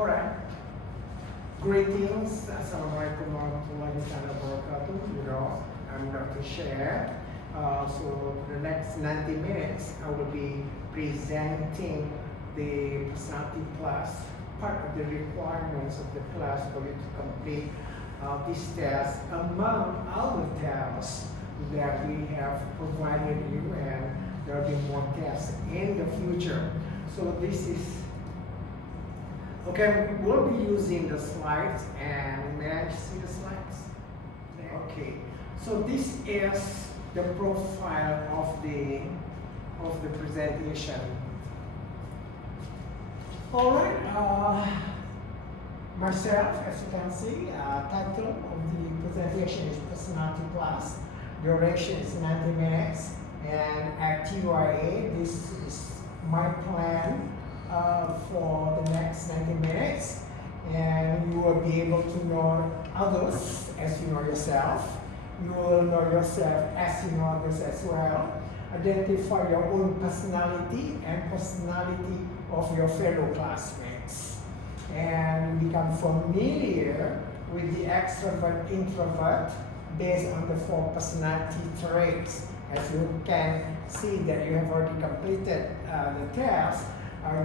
Alright. Greetings. Assalamualaikum warahmatullahi wabarakatuh. I'm Dr. Share. So for the next 90 minutes, I will be presenting the personality class, part of the requirements of the class for you to complete this test among other tests that we have provided you, and there will be more tests in the future. So this is okay. We'll be using the slides, and may I see the slides? Okay. So this is the profile of the presentation. All right. Myself, as you can see, title of the presentation is Personality Class. Duration is 90 minutes, and at UIA, this is my plan for the next 90 minutes, and you will be able to know others as you know yourself. You will know yourself as you know others as well. Identify your own personality and personality of your fellow classmates, and become familiar with the extrovert introvert based on the 4 personality traits. As you can see that you have already completed the test.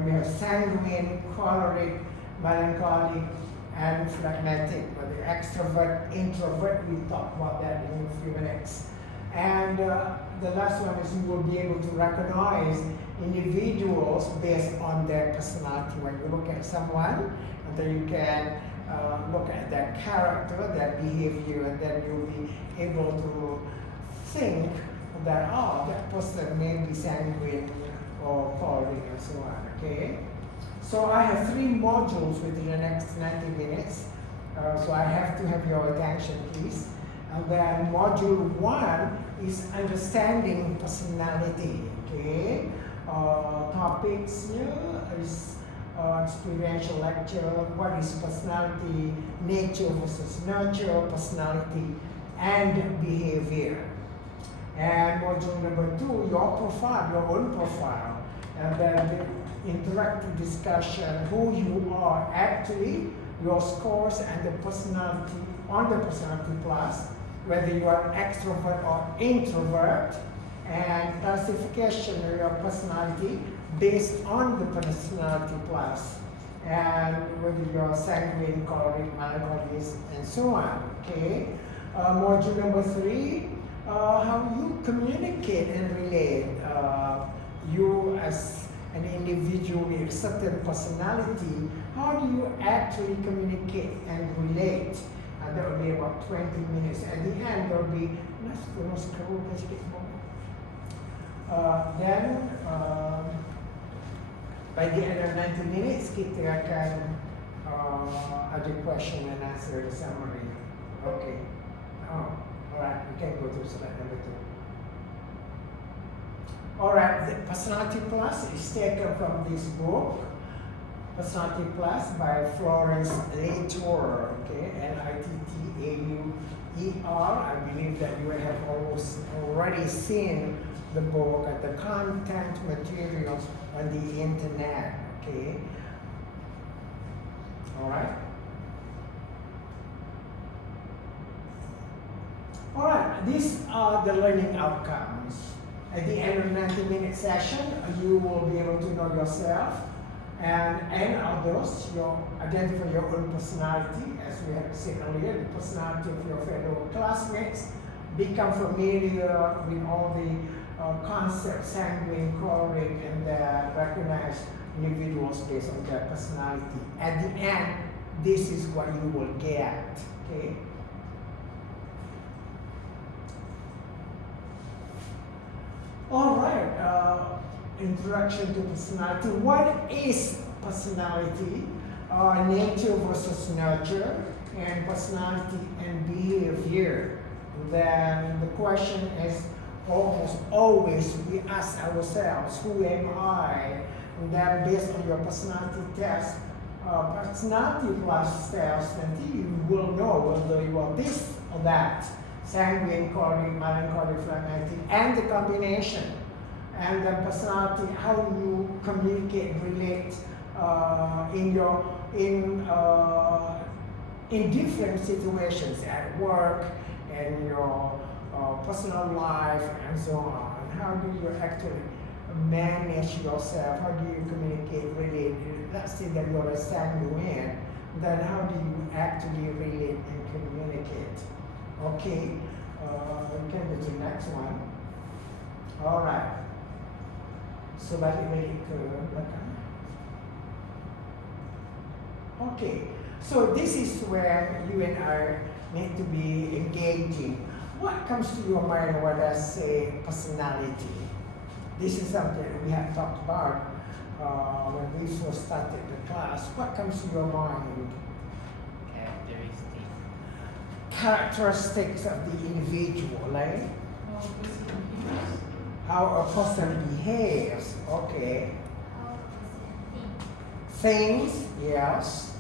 We have sanguine, choleric, melancholic, and phlegmatic. But the extrovert, introvert, we talk about that in a few minutes. And the last one is you will be able to recognize individuals based on their personality. When you look at someone, and then you can look at their character, their behavior, and then you'll be able to think that, oh, that person may be sanguine or choleric and so on, okay? So I have 3 modules within the next 90 minutes. So I have to have your attention, please. And then module 1 is understanding personality, okay? Topics here is experiential lecture, what is personality, nature versus nurture, personality, and behavior. And module number 2, your profile, your own profile. And then the interactive discussion, who you are actually, your scores, and the personality on the personality class, whether you are extrovert or introvert, and classification of your personality based on the personality class, and whether you are sanguine, choleric, melancholic, and so on, okay? Module number 3, how you communicate and relate. You as an individual with a certain personality, how do you actually communicate and relate? That will be about 20 minutes. At the end, there will be, then by the end of 90 minutes, kita akan ada question and answer summary. Okay. Alright, we can go to slide number 2. Alright, the personality class is taken from this book, Personality Class by Florence Latour, okay, Littauer. I believe that you have already seen the book and the content materials on the internet, okay. Alright. Alright, these are the learning outcomes. At the end of the 90-minute session, you will be able to know yourself and others. You'll identify your own personality, as we have said earlier, the personality of your fellow classmates. Become familiar with all the concepts, sanguine, choleric, and recognize individuals based on their personality. At the end, this is what you will get, okay? All right, introduction to personality. What is personality? Nature versus nurture, and personality and behavior. Then the question is almost always we ask ourselves, who am I? And then based on your personality test, personality plus test, and you will know whether you are this or that. Sanguine, choleric, melancholic, phlegmatic, and the combination. And the personality, how you communicate, relate in different situations at work and your personal life and so on. How do you actually manage yourself? How do you communicate really? Let's say that you're a sanguine, then how do you actually relate and communicate? Okay, we can go to the next one. All right. So balik ke belakang. Okay, so this is where you and I need to be engaging. What comes to your mind when I say personality? This is something we have talked about when we first started the class. What comes to your mind? Characteristics. Characteristics of the individual, like how a person behaves. Okay. How a person thinks. Things, yes,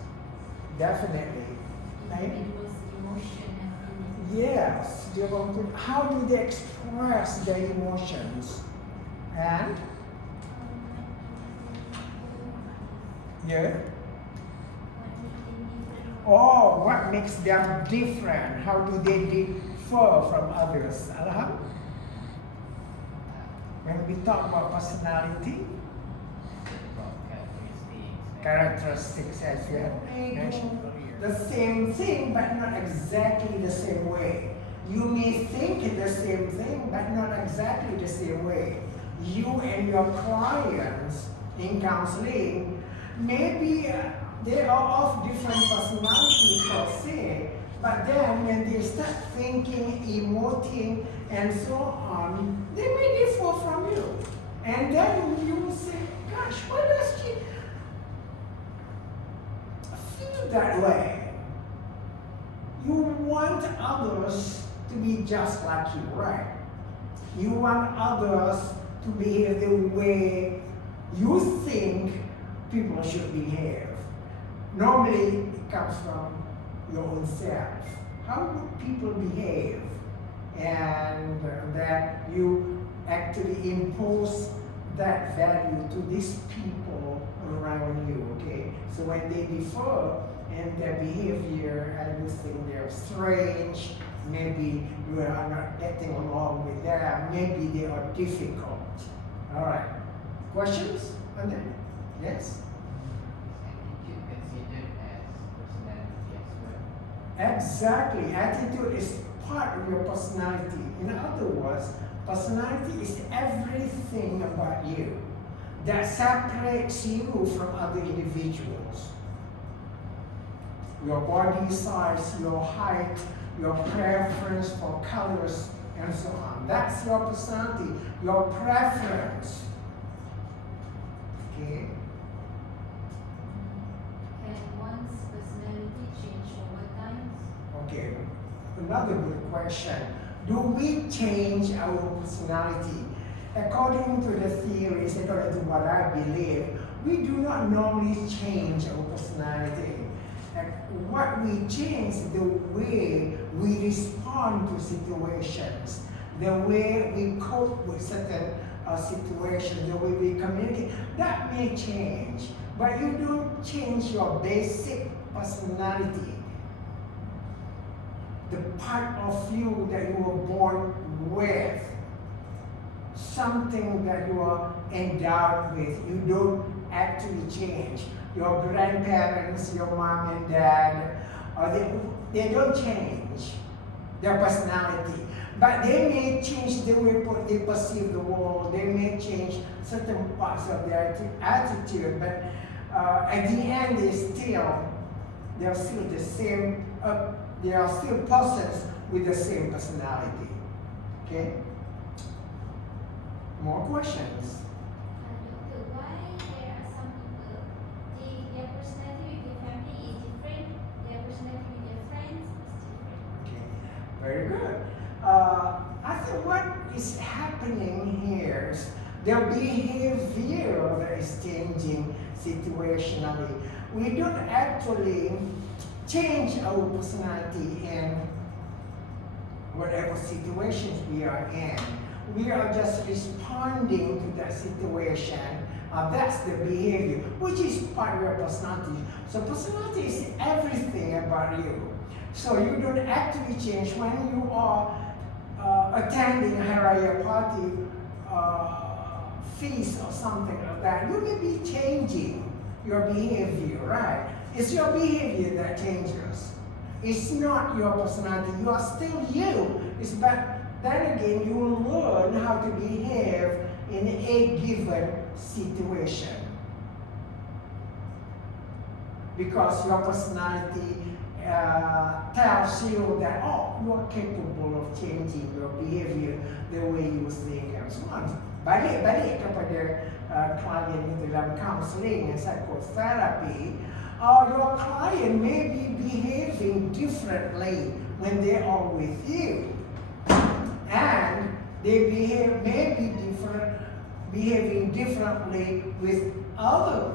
definitely. Like, Individual's emotion and feelings. yes, how do they express their emotions? And yeah. Oh, what makes them different? How do they differ from others? Alham? When we talk about personality, characteristics as you have mentioned earlier. The same thing, but not exactly the same way. You may think the same thing, but not exactly the same way. You and your clients in counseling, maybe they are of different personalities per se, but then when they start thinking, emoting, and so on, they may differ from you. And then you will say, gosh, why does she feel that way? You want others to be just like you, right? You want others to behave the way you think people should behave. Normally, it comes from your own self. How would people behave? And that you actually impose that value to these people around you, okay? So when they differ in their behavior and you think they're strange, maybe you are not getting along with them, maybe they are difficult. All right. Questions on that? Yes? Attitude considered as personality as well. Exactly. Attitude is part of your personality. In other words, personality is everything about you that separates you from other individuals. Your body size, your height, your preference for colors, and so on. That's your personality, your preference. Okay? Can one's personality change over time? Okay. Another good question. Do we change our personality? According to the theories, according to what I believe, we do not normally change our personality. What we change is the way we respond to situations, the way we cope with certain situations, the way we communicate. That may change, but you don't change your basic personality. The part of you that you were born with, something that you are endowed with, you don't actually change. Your grandparents, your mom and dad, they don't change their personality. But they may change the way they perceive the world. They may change certain parts of their attitude. But at the end, they're still the same. They are still persons with the same personality. Okay? More questions? Doctor, why there are some people, their personality with their family is different, their personality with their friends is different? Okay, very good. I think what is happening here is their behavior that is changing situationally. We don't actually change our personality in whatever situations we are in. We are just responding to that situation That's the behavior, which is part of your personality. So personality is everything about you. So you don't actually change when you are attending a HRDC party, feast or something like that. You may be changing your behavior, right? It's your behavior that changes. It's not your personality. You are still you. But then again, you will learn how to behave in a given situation. Because your personality tells you that, oh, you are capable of changing your behavior, the way you think and so on. Balik kepada klien itu dalam counseling and psychotherapy, your client may be behaving differently when they are with you, and they may be behaving differently with other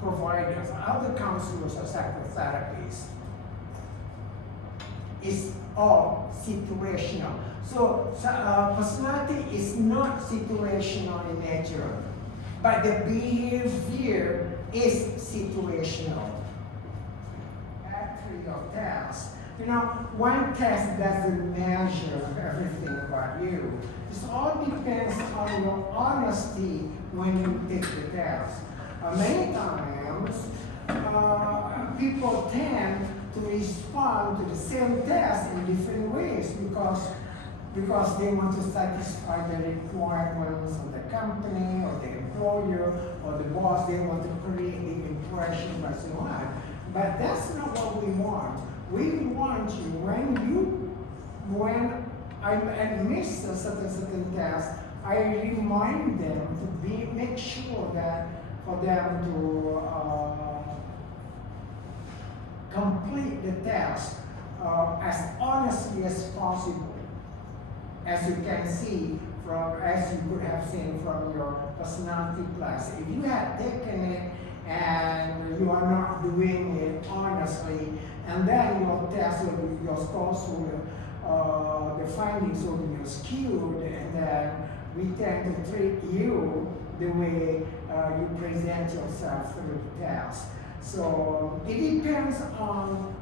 providers, other counselors or psychotherapists. It's all situational. So personality is not situational in nature, but the behavior is situational. After your test, one test doesn't measure everything about you. It all depends on your honesty when you take the test. Many times, people tend to respond to the same test in different ways because they want to satisfy the requirements of the company or the employer or the boss. They want to create the impression and so on. But that's not what we want. We want you when I miss a certain test, I remind them to make sure that for them to complete the test as honestly as possible. As you can see as you could have seen from your personality class, if you had taken it and you are not doing it honestly, and then your test will be, your scores will, the findings will be skewed, and then we tend to treat you the way you present yourself through the test. So it depends on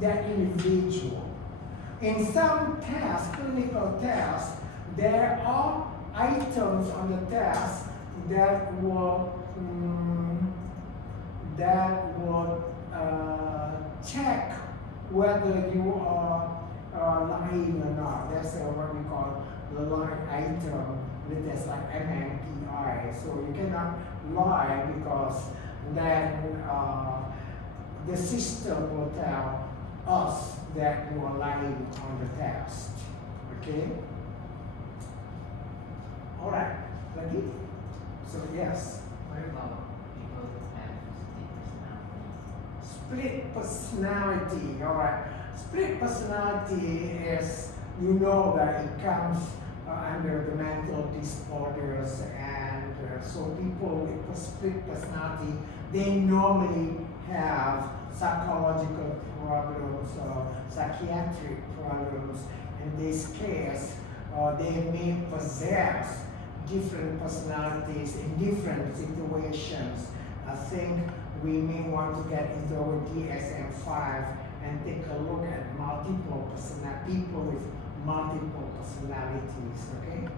that individual. In some tests, clinical tests, there are items on the test that will check whether you are lying or not. That's what we call the lie item with this like MMPI. So you cannot lie because then the system will tell us that you are lying on the test. Okay? Alright, lagi? So yes. What about people who have Split split personality? personality, alright. Split personality is, you know that it comes under the mental disorders, and so people with split personality, they normally have psychological problems or psychiatric problems. In this case, they may possess different personalities in different situations. I think we may want to get into our DSM-5 and take a look at people with multiple personalities, okay?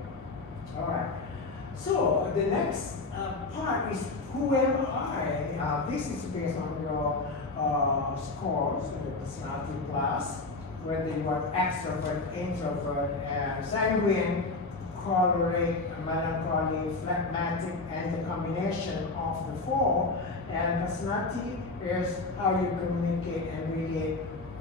All right. So the next part is who am I? This is based on your scores in the personality class, whether you are extrovert, introvert, and sanguine, choleric, melancholy, phlegmatic, and the combination of the four. And personality is how you communicate and relate.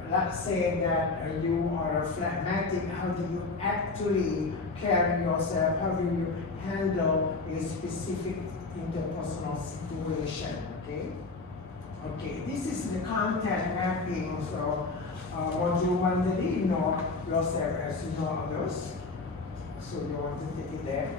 Let's say that you are phlegmatic. How do you actually carry yourself? How do you handle a specific interpersonal situation? Okay. Okay. This is the content mapping. So, what you want to know yourself as you know others. So you want to take it there.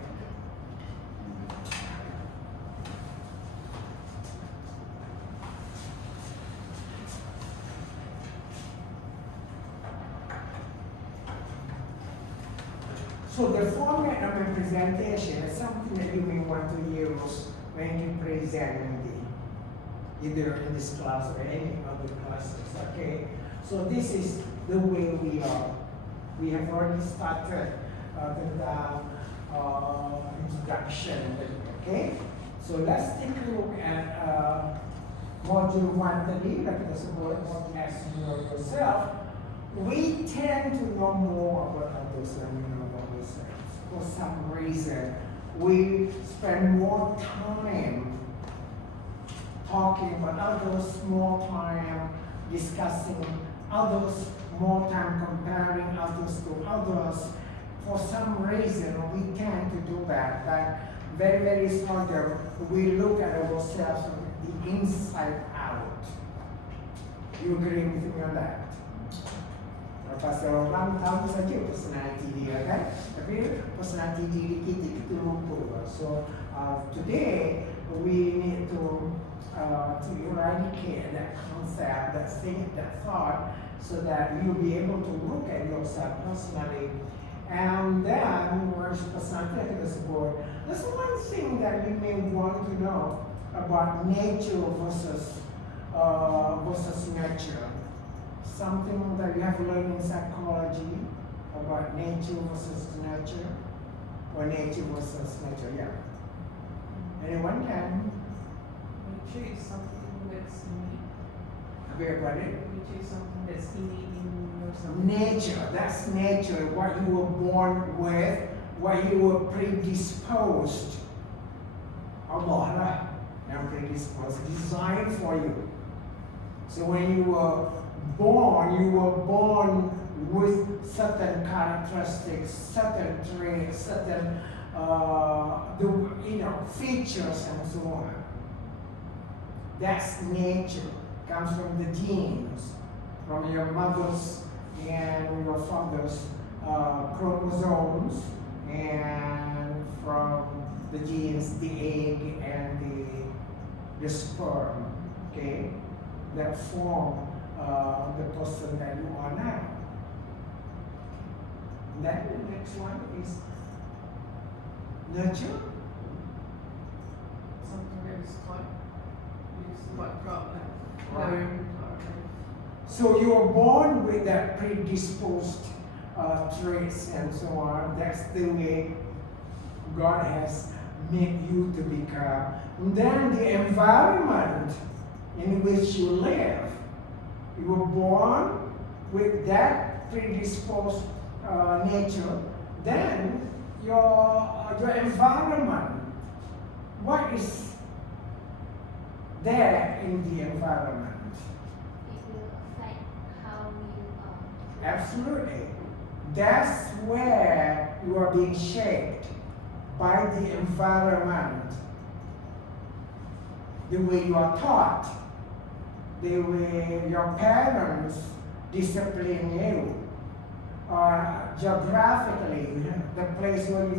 So the format of my presentation is something that you may want to use when you present either in this class or any other classes. Okay, so this is the way we are. We have already started the introduction. Okay, so let's take a look at module 1 tadi. Kita sebut module as you know yourself. We tend to know more about others than we know about ourselves. For some reason, we spend more time talking about others, more time discussing others, more time comparing others to others. For some reason, we tend to do that. But very, very seldom we look at ourselves from the inside out. You agree with me on that? Pasal orang tahu saja personality dia kan, tapi personality diri kita itu lupa. So today we need to eradicate that concept, that thing, that thought, so that you'll be able to look at yourself personally. And then once personality kita sebut, there's one thing that you may want to know about nature versus nurture. Something that you have learned in psychology about nature versus nurture, or nature versus nurture. Yeah. Anyone can? Nature is something that's innate. Beg pardon? Nature is something that's innate in yourself. Nature. That's nature. What you were born with, what you were predisposed. Allah lah yang predisposed, designed for you. So when you were born with certain characteristics, certain traits, certain features and so on. That's nature. Comes from the genes, from your mother's and your father's chromosomes, and from the genes, the egg and the sperm. Okay, that form the person that you are now. Then the next one is nurture. Something that is taught throughout life. Right. Learned throughout life. So you are born with that predisposed traits and so on. That's the way God has made you to become. And then the environment in which you live. You were born with that predisposed nature. Then your environment. What is there in the environment? It will affect how you are. Absolutely. That's where you are being shaped by the environment. The way you are taught, the way your parents discipline you, or geographically, the place where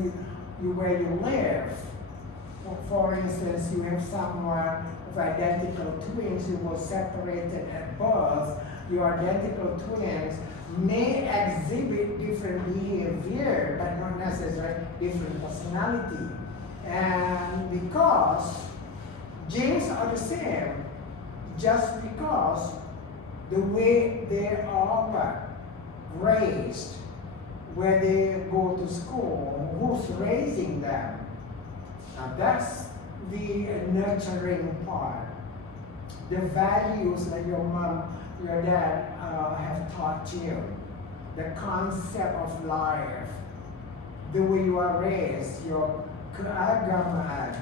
you live. For instance, you have someone of identical twins who were separated at birth. Your identical twins may exhibit different behavior, but not necessarily different personality. And because genes are the same, just because the way they are raised, where they go to school, who's raising them. Now that's the nurturing part. The values that your mom, your dad have taught you, the concept of life, the way you are raised, your keagamaan,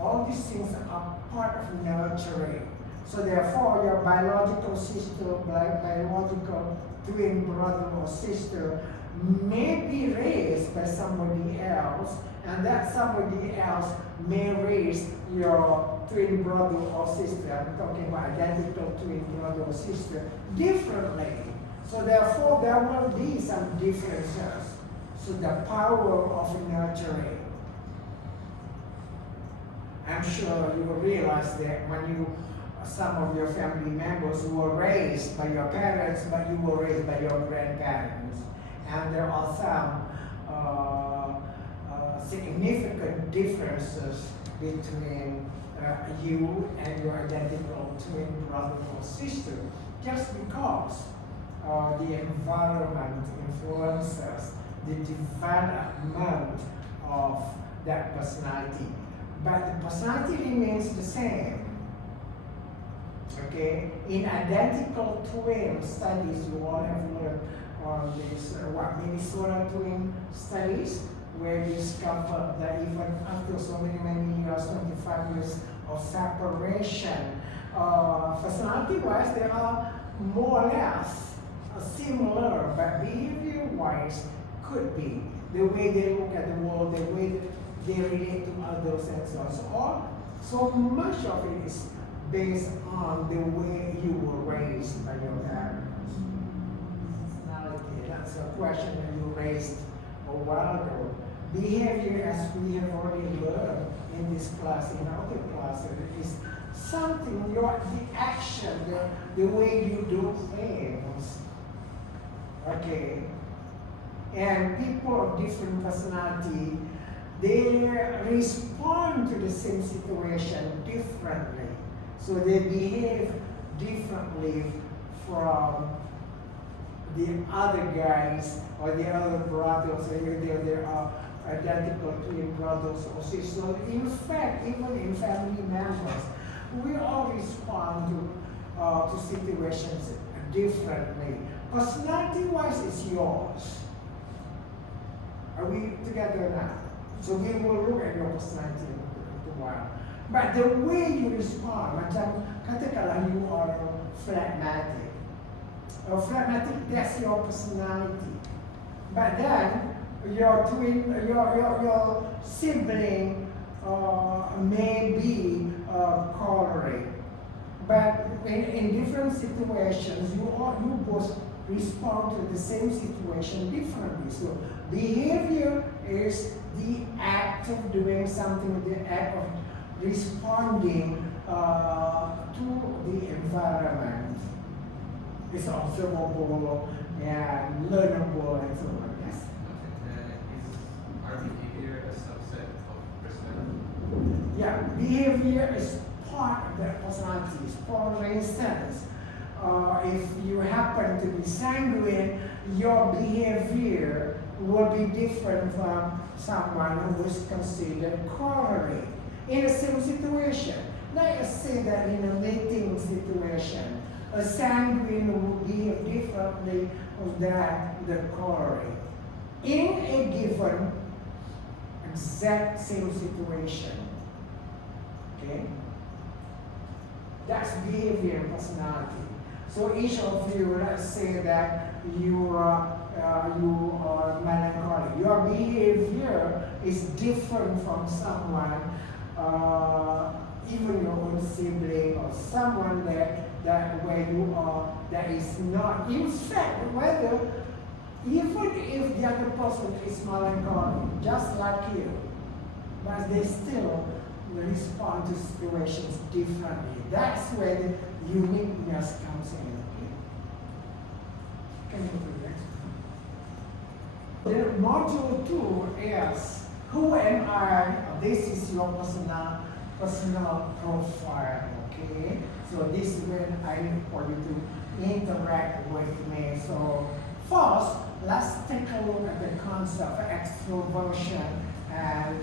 all these things are part of nurturing. So therefore, your biological sister, biological twin brother or sister may be raised by somebody else, and that somebody else may raise your twin brother or sister, I'm talking about identical twin brother or sister, differently. So therefore, there will be some differences. So the power of nurturing. I'm sure you will realize that when some of your family members were raised by your parents, but you were raised by your grandparents. And there are some significant differences between you and your identical twin brother or sister, just because the environment influences the development of that personality. But the personality remains the same. Okay, in identical twin studies, you all have learned on this Minnesota twin studies, where they discovered that even after so many years, 25 years of separation, personality-wise, they are more or less similar, but behavior-wise could be the way they look at the world, the way they relate to others, and so on. So much of it is based on the way you were raised by your parents. Personality, that's a question that you raised a while ago. Behavior, as we have already learned in this class, in other classes, is something, the action, the way you do things. Okay? And people of different personality, they respond to the same situation differently. So they behave differently from the other guys or the other brothers, or they are identical twin brothers or sisters. So in fact, even in family members, we all respond to situations differently. Personality-wise, it's yours. Are we together now? So we will look at your personality in a while. But the way you respond, macam katakanlah you are phlegmatic. Phlegmatic, that's your personality. But then your sibling may be choleric. But in different situations, you both respond to the same situation differently. So behavior is the act of doing something, the act of responding to the environment. It's observable and learnable and so on. Yes? Is our behavior a subset of personality? Yeah, behavior is part of that personality. For instance, if you happen to be sanguine, your behavior will be different from someone who is considered choleric. In the same situation, let's say that in a meeting situation, a sanguine will behave differently than the choleric. In a given exact same situation, okay? That's behavior and personality. So each of you, let's say that you are melancholic. Your behavior is different from someone, even your own sibling or someone that where you are that is not. In fact, whether even if the other person is melancholic, just like you, but they still respond to situations differently. That's where the uniqueness comes in. Can you go to the next one? The module 2 is who am I? This is your personal profile. Okay, so this is when I need for you to interact with me. So first, let's take a look at the concept of extroversion and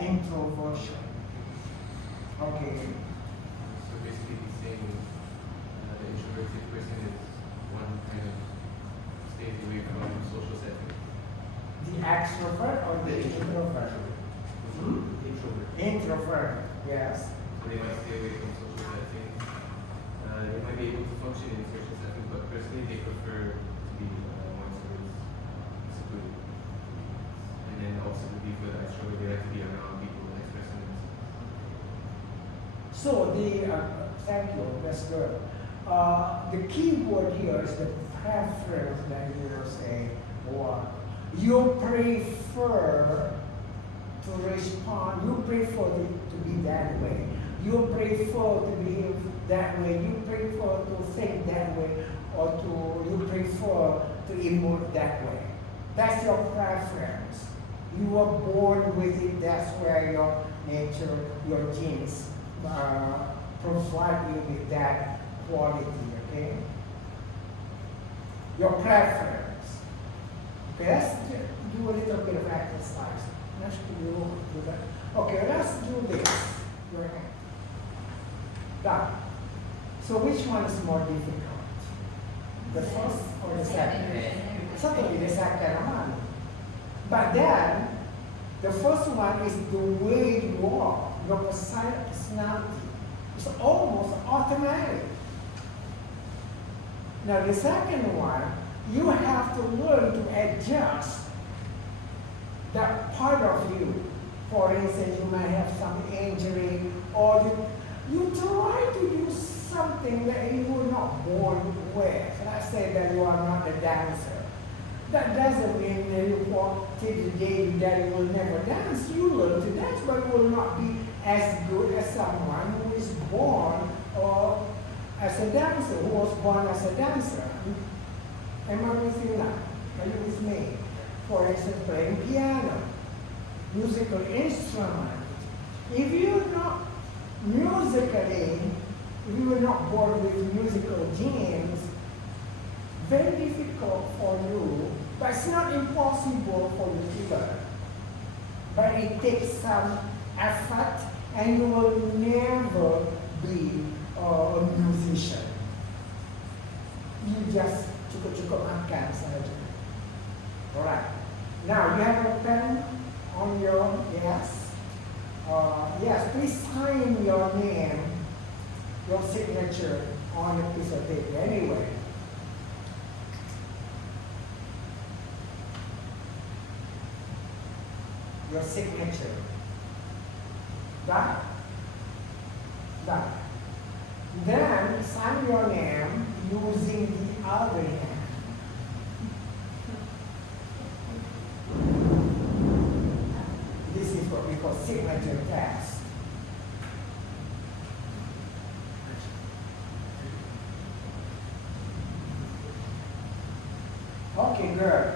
introversion. Okay. So basically he's saying the introverted person is one kind of stays away from social setting. The extrovert or the introvert? Introvert, yes. So they might stay away from social settings. They might be able to function in social settings, but personally they prefer to be more secluded. And then also the people that extrovert, they like to be around people and expressing themselves. So thank you, that's good. The key word here is the preference that you will say, or you prefer to respond, you prefer to be that way. You prefer to behave that way, you prefer to think that way, or you prefer to emote that way. That's your preference. You were born with it, that's where your nature, your genes provide you with that quality, okay? Your preference. Okay, let's do a little bit of exercise. Let's do that. Okay, let's do this. Your hand. Done. So which one is more difficult? The first or the second? Certainly the second one. But then, the first one is the way you are, your personality. It's almost automatic. Now the second one, you have to learn to adjust that part of you. For instance, you might have some injury, or you try to do something that you were not born with. Let's say that you are not a dancer. That doesn't mean that you walk till the day that you will never dance. You learn to dance, but you will not be as good as someone who is born or as a dancer, who was born as a dancer. Am I with you now? Are you with me? For instance, playing piano, musical instrument. If you're not musically, if you were not born with musical genes, very difficult for you, but it's not impossible for you to learn. But it takes some effort, and you will never be a musician. You just cukup-cukup makan saja. Alright. Now you have a pen on your, yes? Yes, please sign your name, your signature on a piece of paper anyway. Your signature. Done? Done. Then sign your name using the other hand. This is what we call signature test. Okay, good.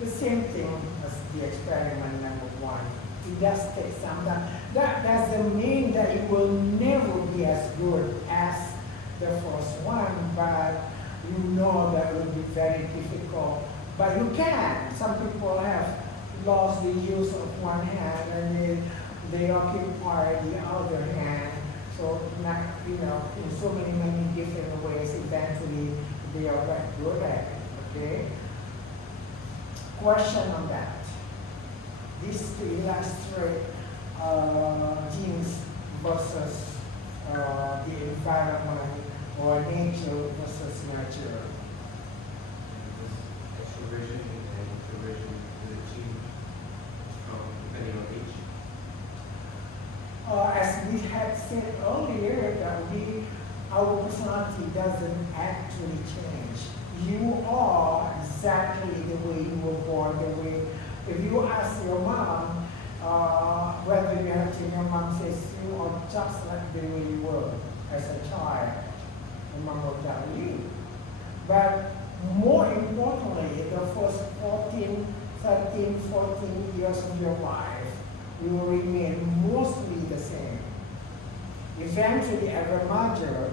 The same thing as the experiment number one. It does take some time. That doesn't mean that it will never be as good as the first one, but you know that will be very difficult. But you can. Some people have lost the use of one hand and they occupy the other hand. So not, in so many different ways, eventually they are very good at it. Okay? Question on that. This to illustrate genes versus the environment or nature versus nurture. Extroversion and introversion is a gene depending on age. As we had said earlier, that our personality doesn't actually change. You are exactly the way you were born, the way. If you ask your mom whether you have changed, your mom says you are just like the way you were as a child. Your mom will tell you. But more importantly, the first 13, 14 years of your life, you will remain mostly the same. Eventually, as a mother,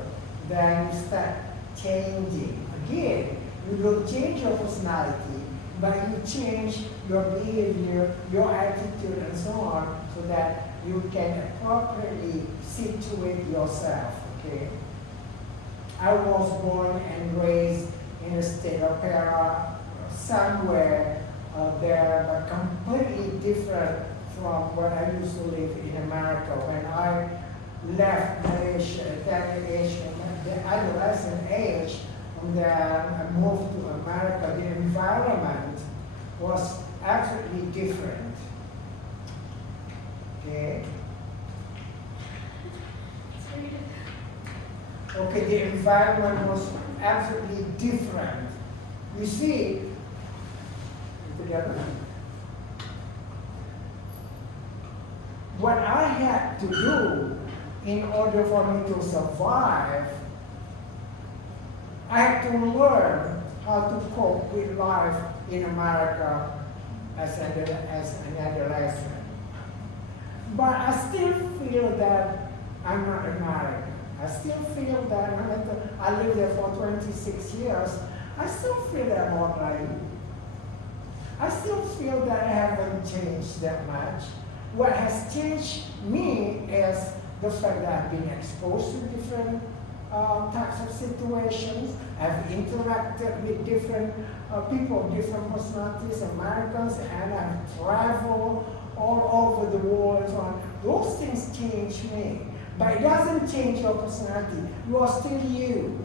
then you start changing. Again, you don't change your personality, but you change your behavior, your attitude, and so on, so that you can appropriately situate yourself, okay? I was born and raised in the state of Para, somewhere there, but completely different from what I used to live in America. When I left Malaysia at that age, the adolescent age, and then I moved to America, the environment was absolutely different. Okay? Okay, the environment was absolutely different. You see, together. What I had to do in order for me to survive, I had to learn how to cope with life in America as an adolescent. But I still feel that I'm not American. I still feel that I lived there for 26 years. I still feel that I'm online. I still feel that I haven't changed that much. What has changed me is the fact that I've been exposed to different types of situations. I've interacted with different people, different personalities, Americans, and I've traveled all over the world. So those things change me. But it doesn't change your personality. You are still you.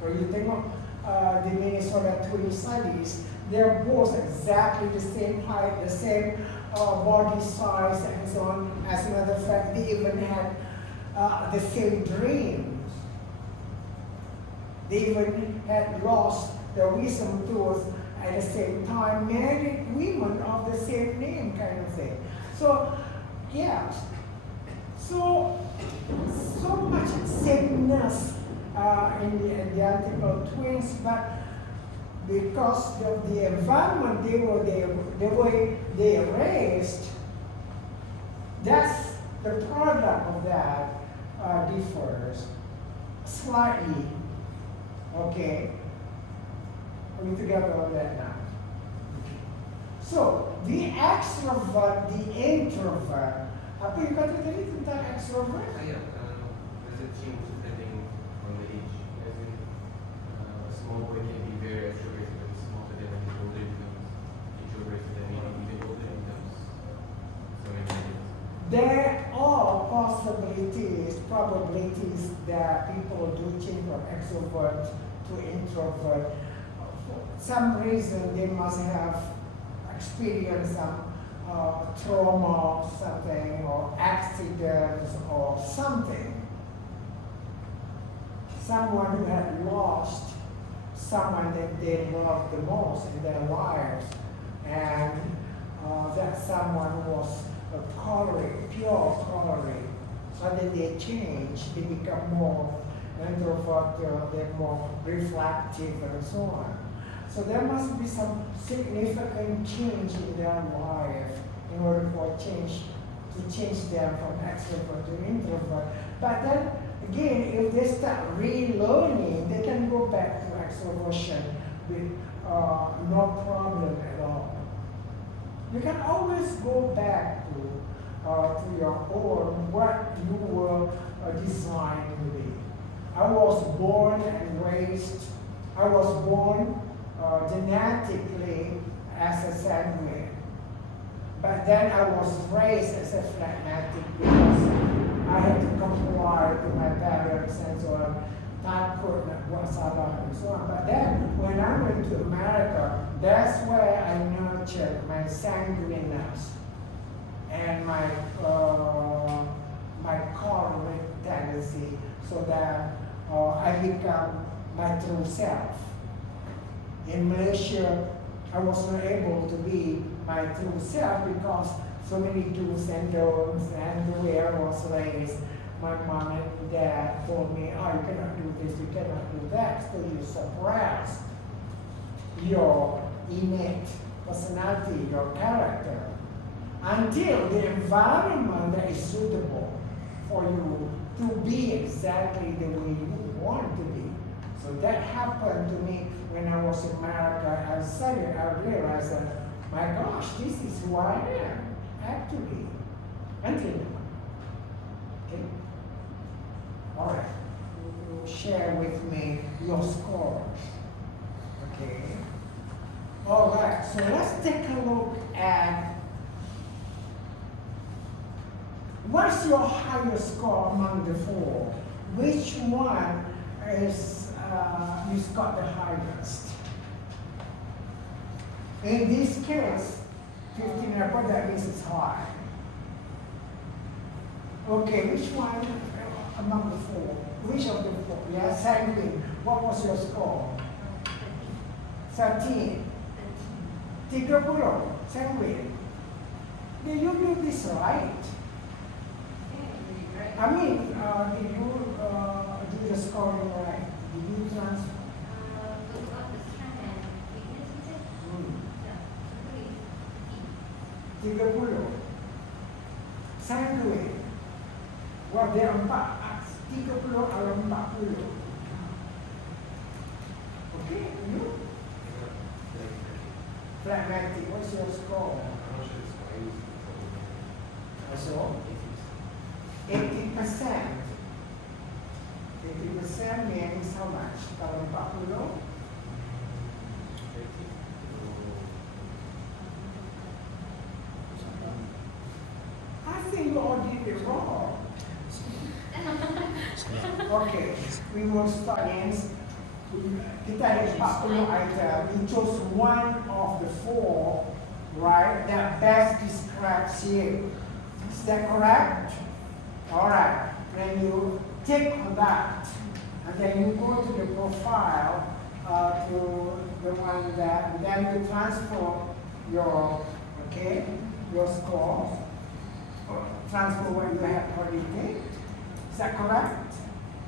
So you think of the Minnesota Twin Studies, they're both exactly the same height, the same body size, and so on. As a matter of fact, they even had the same dreams. They even had lost their wisdom tooth at the same time, married women of the same name, kind of thing. So, yeah. So much sameness in the identical twins, but because of the environment the way they raised, that's the product of that differs slightly. Okay, we together on that now. So the extrovert, the introvert. Apa yang kata tadi tentang extrovert? Does it change depending on the age? As in, a small boy can be very extroverted when he's small, but then when he's older he becomes introverted, and maybe even older he becomes so many. There are probabilities that people do change from extrovert to introvert. For some reason they must have experienced some trauma or something, or accidents or something. Someone who had lost someone that they loved the most in their lives, and that someone was a choleric, pure choleric. So then they change, they become more introvert, they're more reflective and so on. So there must be some significant change in their life in order for change to change them from extrovert to introvert. But then again, if they start relearning, they can go back to extroversion with no problem at all. You can always go back to your own, what you were designed to be. I was born and raised, I was born genetically as a sanguine. But then I was raised as a phlegmatic because I had to comply to my parents and so on. Takut nak buat salah and so on. But then when I went to America, that's where I nurtured my sanguineness and my choleric tendency, so that I become my true self. In Malaysia, I was not able to be my true self because so many do's and don'ts, and the way I was raised, my mom and dad told me, oh, you cannot do this, you cannot do that, so you suppress your innate personality, your character, until the environment that is suitable for you to be exactly the way you want to be. So that happened to me when I was in America. I studied, I realized that, my gosh, this is who I am, actually, until now. Okay? All right. You share with me your scores. Okay? All right, so let's take a look at what's your highest score among the four? Which one is you got the highest? In this case, 15 and above, that means it's high. Okay, which one among the four? Which of the four? Yeah, sanguine. What was your score? 13. 30, sanguine. Did you do this right? I mean, did you do the scoring right? Did you transfer? 30. Saya duit. Wah dia 30 atau 40. Okay, you? Pragmatic, what's your score? So, 80%. 80% means how much? Kalau 40? I think you all did it wrong. Okay, we will start in. Kita ada 40 item. You chose one of the 4, right? That best describes you. Is that correct? Alright. Then you tick on that. And then you go to the profile to the one that, and then you transfer your, okay, your score. Transfer what you have already picked. Is that correct?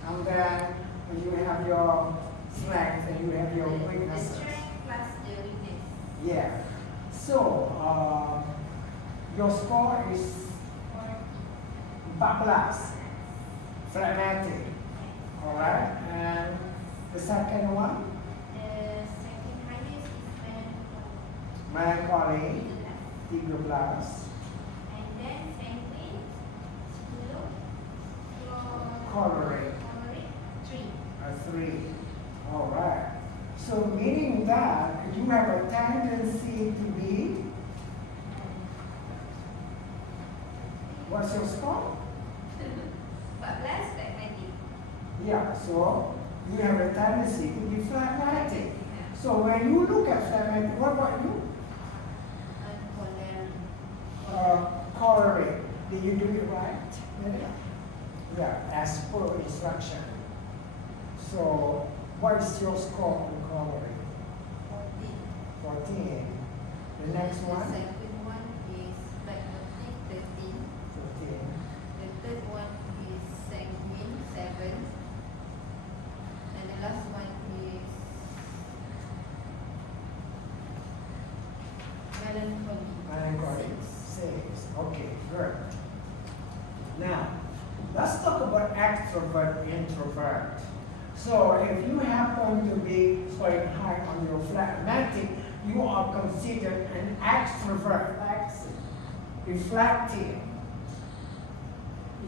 And then you have your strength and you have your The weaknesses. strength plus the weakness. Yeah. So, your score is 14. Phlegmatic. Alright. And the second one? The second highest is Melancholy. 13. and then sanguine, 10, Choleric. 3. 3. Alright. So meaning that you have a tendency to be, what's your score? 14 pragmatic. Yeah, so you have a tendency to be phlegmatic. So when you look at phlegmatic, what about you? Choleric. Did you do it right? Yeah, as per instruction. So what is your score on choleric? 14. The next The one? second one is pragmatic, 13. 14. The third one is sanguine, 7. And the last one is melancholy. Melancholy. 6. 6. Okay, good. Now, let's talk about extrovert, introvert. So if you happen to be scoring high on your phlegmatic, you are considered an extrovert, reflective.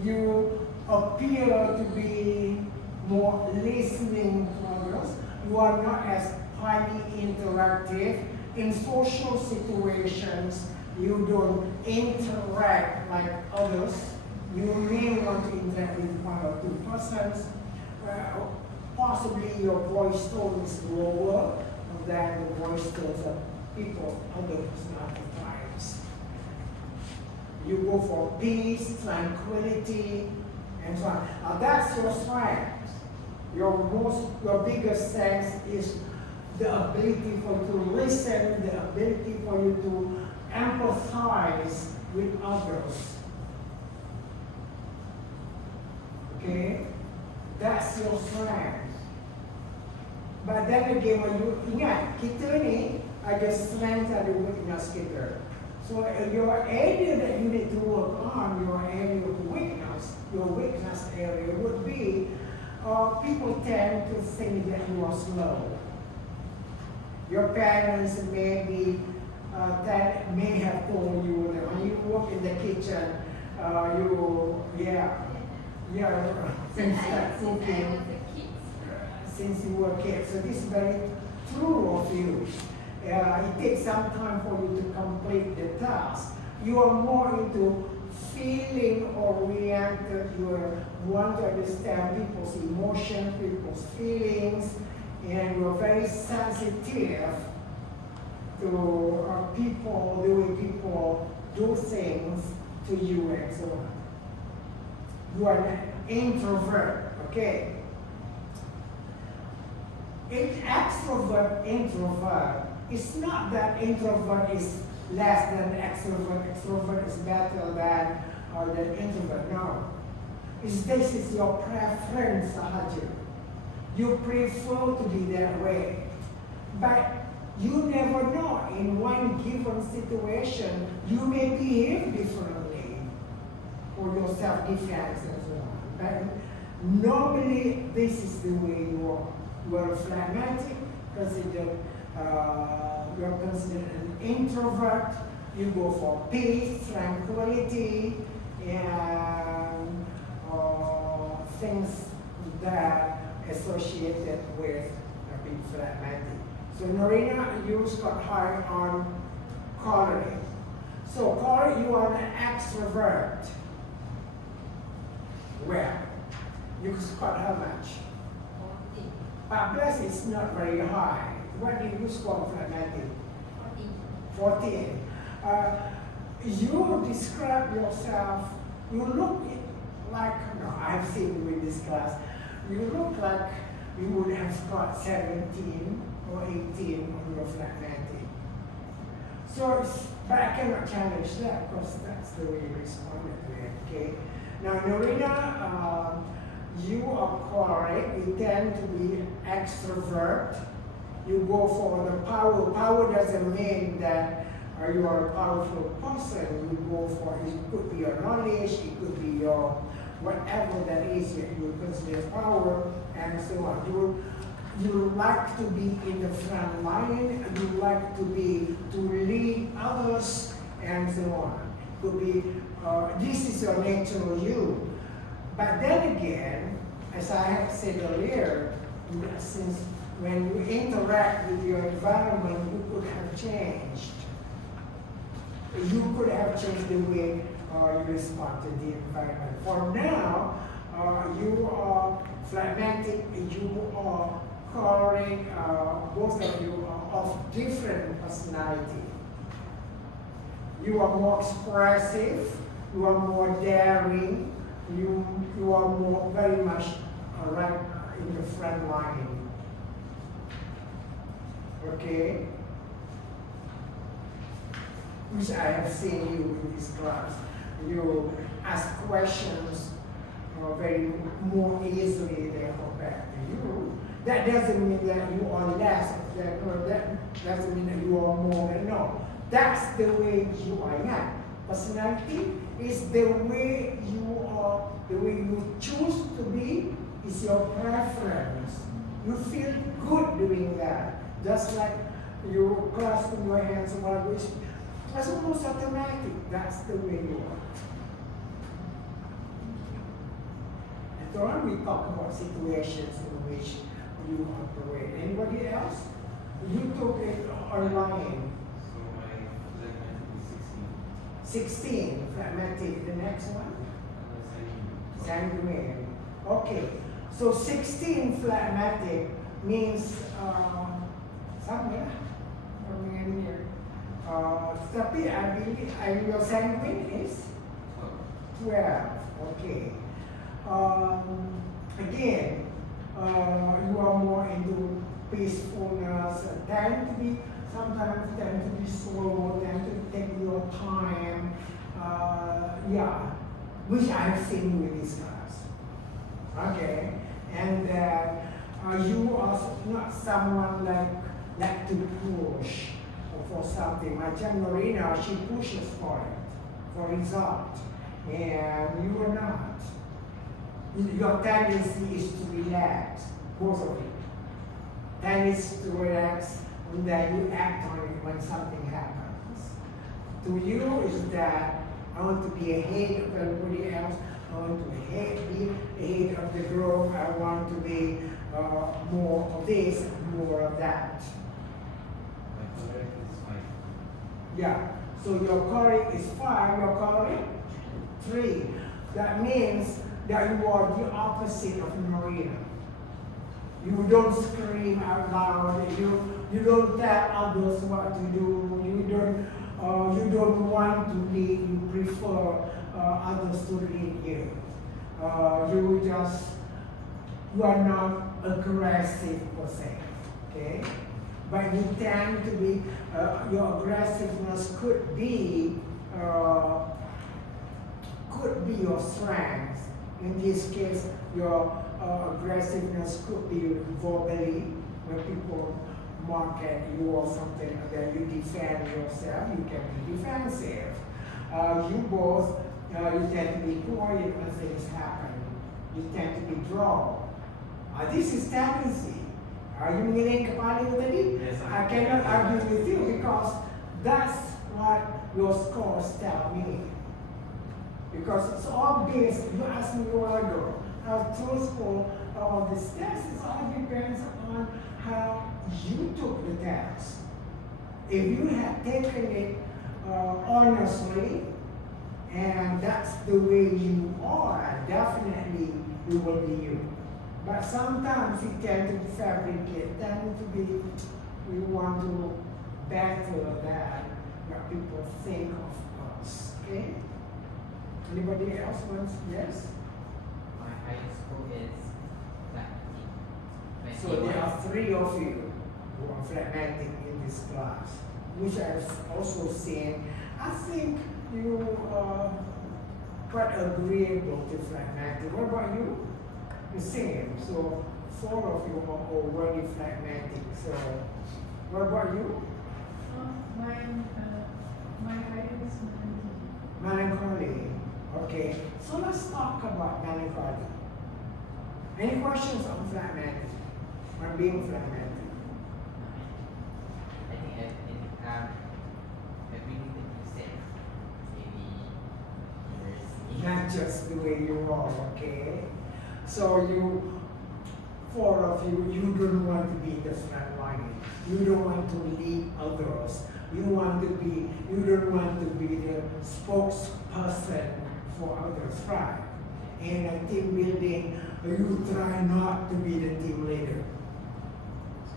You appear to be more listening to others. You are not as highly interactive. In social situations, you don't interact like others. You may want to interact with 1 or 2 persons. Possibly your voice tone is lower than the voice tones of people, other personality types. You go for peace, tranquility, and so on. Now that's your strength. Your biggest strength is the ability for you to listen, the ability for you to empathize with others. Okay? That's your strength. But then again, when you ingat, kita ni ada strength, ada weakness kita. So your area that you need to work on, your area of weakness, your weakness area would be, people tend to think that you are slow. Your parents may have told you that when you work in the kitchen, things like cooking. Since you were a kid. So this is very true of you. It takes some time for you to complete the task. You are more into feeling oriented. You want to understand people's emotions, people's feelings, and you're very sensitive to people, the way people do things to you and so on. You are an introvert, okay? Extrovert, introvert. It's not that introvert is less than extrovert. Extrovert is better than introvert. No. This is your preference sahaja. You prefer to be that way. But you never know. In one given situation, you may behave differently for your self-defense and so on. But normally, this is the way you are. You are phlegmatic, you're considered an introvert. You go for peace, tranquility, and things that associated with being phlegmatic. So Norina, you scored high on choleric. So choleric, you are an extrovert. Well, you scored how much? 40. Bless is not very high. What did you score phlegmatic? 14. You describe yourself, you look like, no, I've seen you in this class, you look like you would have scored 17 or 18 on your phlegmatic. So, but I cannot challenge that because that's the way you responded to it, okay? Now, Norina, you are choleric, you tend to be extrovert. You go for the power. Power doesn't mean that you are a powerful person. You go for, it could be your knowledge, it could be your whatever that is that you consider power, and so on. You like to be in the front line, you like to lead others, and so on. Could be, this is your natural you. But then again, as I have said earlier, since when you interact with your environment, you could have changed. You could have changed the way you respond to the environment. For now, you are phlegmatic, you are choleric, both of you are of different personality. You are more expressive, you are more daring, you are more very much right in the front line. Okay? Which I have seen you in this class. You ask questions very more easily than compared to you. That doesn't mean that you are less of that, or that doesn't mean that you are more than no. That's the way you are not. Personality is the way you are, the way you choose to be is your preference. You feel good doing that. Just like you clasping your hands while you speak. That's almost automatic. That's the way you are. Later on, we talk about situations in which you operate. Anybody else? You took it online. So my phlegmatic is 16, phlegmatic. The next one? Sanguine. Okay. So 16 phlegmatic means somewhere. Here. Tapi I believe your sanguine is 12. Okay. Again, you are more into peacefulness, sometimes tend to be slow, tend to take your time. Yeah, which I have seen you in this class. Okay, and you are not someone like to push for something. My Norina, she pushes for it, for result, and you are not. Your tendency is to relax, both of it. Tendency to relax, and then you act on it when something happens. To you is that I want to be ahead of everybody else. I want to be ahead of the group. I want to be more of this, more of that. My choleric is 5. Yeah. So your choleric is 5, your choleric 3. That means that you are the opposite of Norina. You don't scream out loud. You don't tell others what to do. You don't want to lead. You prefer others to lead you. You are not aggressive per se. Okay, but you tend to be. Your aggressiveness could be your strength. In this case, your aggressiveness could be verbally, when people mark at you or something, and then you defend yourself, you can be defensive. You both, you tend to be quiet when things happen. You tend to be drawn. This is tendency. You mengiling kepala you tadi? Yes, I cannot argue with you because that's what your scores tell me. Because it's all based, you asked me a while ago, how truthful all this test is, all depends on how you took the test. If you have taken it honestly, and that's the way you are, definitely you will be you. But sometimes we tend to fabricate, tend to be, we want to better than what people think of us, okay? Anybody else wants, yes? My highest score is pragmatic. So there are 3 of you who are phlegmatic in this class, which I've also seen. I think you are quite agreeable to phlegmatic. What about you? The same. So 4 of you are already phlegmatic. So what about you? My highest is Melancholy. Okay. So let's talk about melancholy. Any questions on phlegmatic? On being phlegmatic? I think everything that you said really Not just the way you are, okay? So you, 4 of you, you don't want to be the front line. You don't want to lead others. You don't want to be the spokesperson for others, right? In a team building, you try not to be the team leader.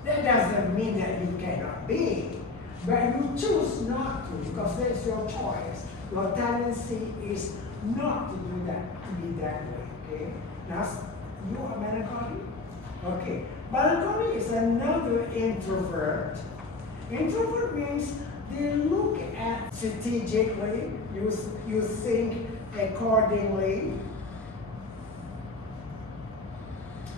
That doesn't mean that you cannot be, but you choose not to because that's your choice. Your tendency is not to do that, to be that way, okay? Now, you are melancholy? Okay. Melancholy is another introvert. Introvert means they look at strategically, you think accordingly.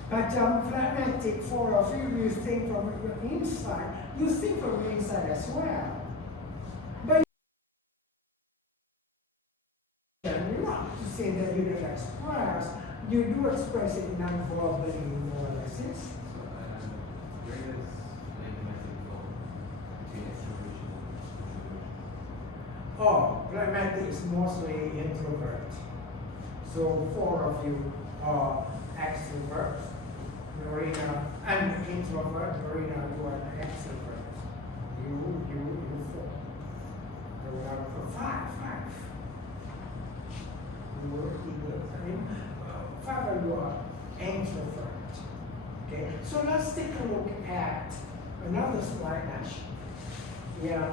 But phlegmatic, 4 of you, you think from your inside. You think from your inside as well. But you're not to say that you don't express. You do express it non-verbally, more or less. Yes? So where does phlegmatic fall between extroversion and introversion? Oh, phlegmatic is mostly introvert. So 4 of you are extroverts. Marina, I'm an introvert. Marina, you are an extrovert. You 4. There are 5. You were eager. I mean, 5 of you are introvert. Okay, so let's take a look at another slide, Ash. Yeah,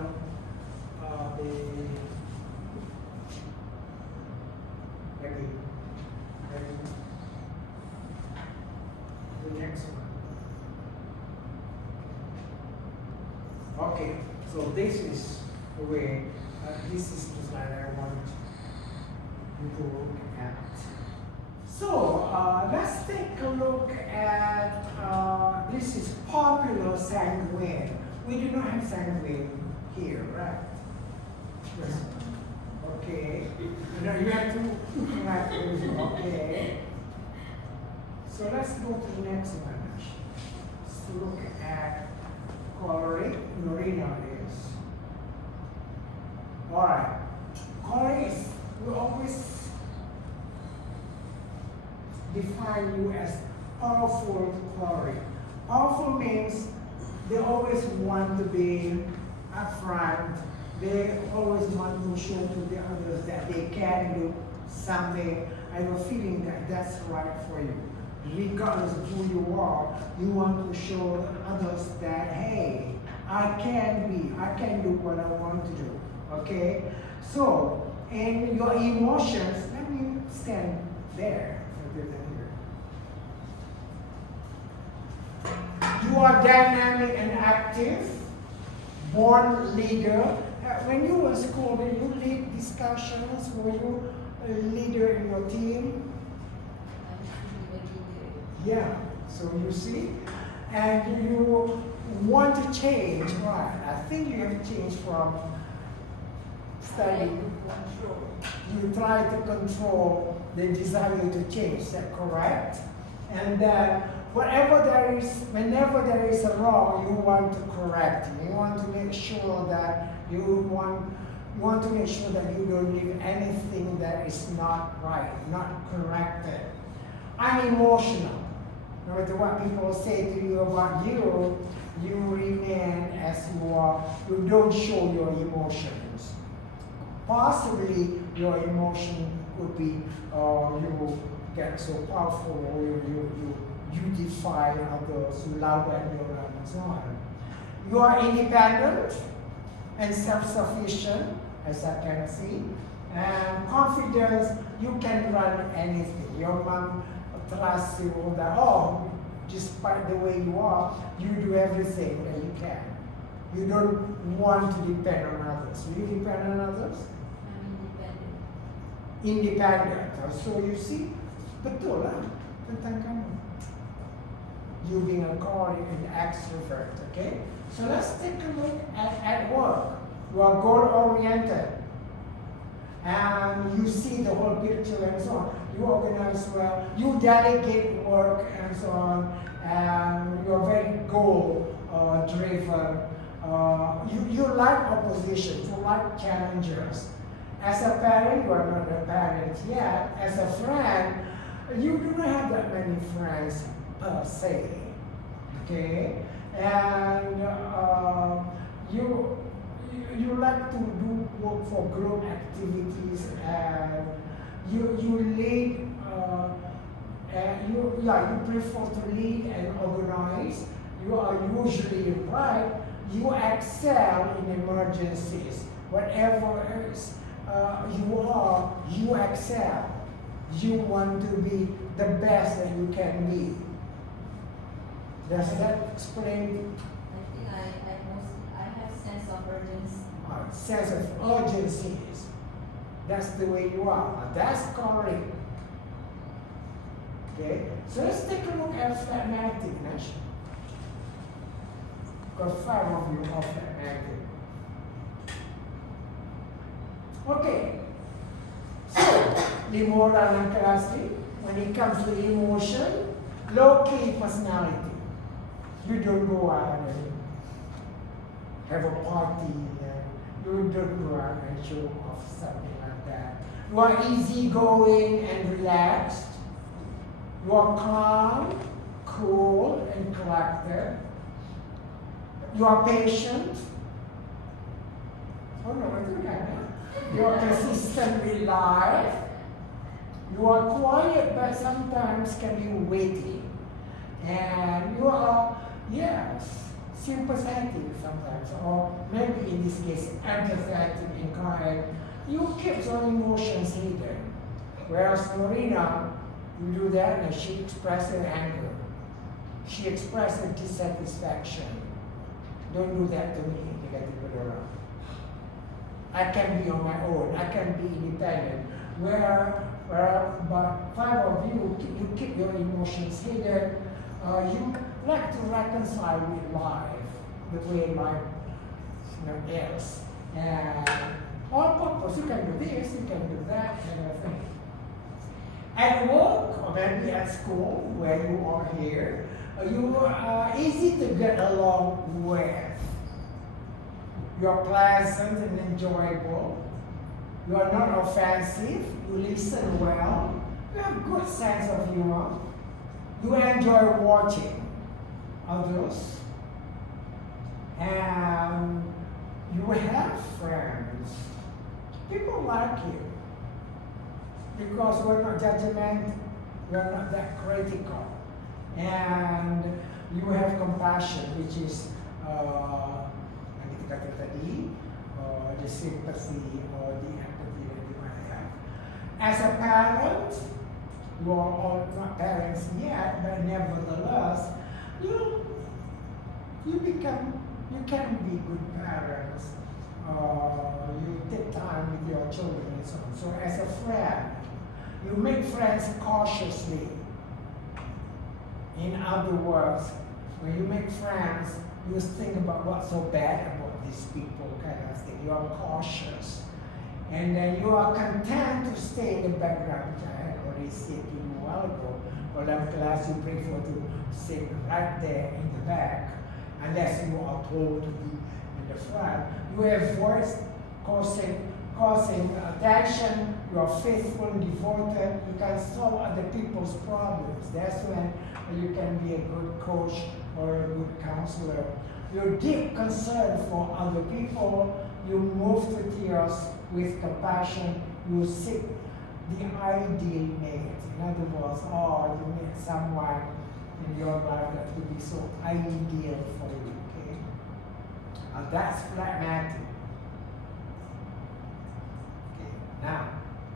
the next one. Okay, so this is the way, this is the slide I want you to look at. So let's take a look at, this is popular sanguine. We do not have sanguine here, right? Yes. Okay. Now you have to write those, okay. So let's go to the next one. Let's look at choleric. Marina is. Alright. Choleric is, we always define you as powerful choleric. Powerful means they always want to be upfront. They always want to show to the others that they can do something. I have a feeling that that's right for you. Regardless of who you are, you want to show others that, hey, I can do what I want to do, okay? So, in your emotions, let me stand there rather than here. You are dynamic and active, born leader. When you were in school, did you lead discussions? Were you a leader in your team? Yeah, so you see, and you want to change, right? I think you have changed from studying. Control. You try to control the desire to change, is that correct? And then whenever there is a wrong, you want to correct it. You want to make sure that you want to make sure that you don't leave anything that is not right, not corrected. I'm emotional. No matter what people say to you about you, you remain as you are. You don't show your emotions. Possibly your emotion could be you get so powerful, or you defy others, you laugh at your and so on. You are independent and self-sufficient, as I can see, and confidence. You can run anything. Your mom trusts you that despite the way you are, you do everything that you can. You don't want to depend on others. Do you depend on others? I'm independent. Independent. So you see, betul lah tentang kamu. You being a choleric and extrovert, okay? So let's take a look at work. You are goal-oriented. And you see the whole picture and so on. You organize well, you delegate work and so on, and you're very goal-driven. You like opposition, you like challengers. As a parent, you are not a parent yet. As a friend, you do not have that many friends per se, okay? And you like to do work for group activities, and you lead. You prefer to lead and organize. You are usually right. You excel in emergencies. Whatever is you excel. You want to be the best that you can be. Does that explain? I think I have sense of urgency. Sense of urgency. That's the way you are. That's correct. Okay? So let's take a look at phlegmaticness. Got 5 of you are phlegmatic. Okay. So, Limora and Kalasi, when it comes to emotion, low-key personality. You don't go out and have a party. You don't go out and show off something like that. You are easygoing and relaxed. You are calm, cool, and collected. You are patient. Oh no, I think I know. You are consistent with life. You are quiet, but sometimes can be witty. And you are, sympathetic sometimes, or maybe in this case, empathetic and kind. You keep your emotions hidden. Whereas Marina, you do that and she expresses anger. She expresses dissatisfaction. Don't do that to me, I can be on my own. I can be independent. But 5 of you keep your emotions hidden. You like to reconcile with life, the way life is. And on purpose, you can do this, you can do that, kind of thing. At work, or maybe at school, where you are here, you are easy to get along with. You are pleasant and enjoyable. You are not offensive. You listen well. You have good sense of humor. You enjoy watching others. And you have friends. People like you. Because we're not judgmental. We're not that critical. And you have compassion, which is the sympathy or the empathy that you might have. As a parent, you are all not parents yet, but nevertheless, you can be good parents. You take time with your children and so on. So as a friend, you make friends cautiously. In other words, when you make friends, you think about what's so bad about these people, kind of thing. You are cautious. And then you are content to stay in the background, which I had already said to you a while ago. Or like class, you prefer to sit right there in the back, unless you are told to be in the front. You avoid causing attention, you are faithful and devoted, you can solve other people's problems. That's when you can be a good coach or a good counselor. Your deep concern for other people, you move to tears with compassion, you seek the ideal mate. In other words, you meet someone in your life that will be so ideal for you, okay? And that's phlegmatic. Okay, now,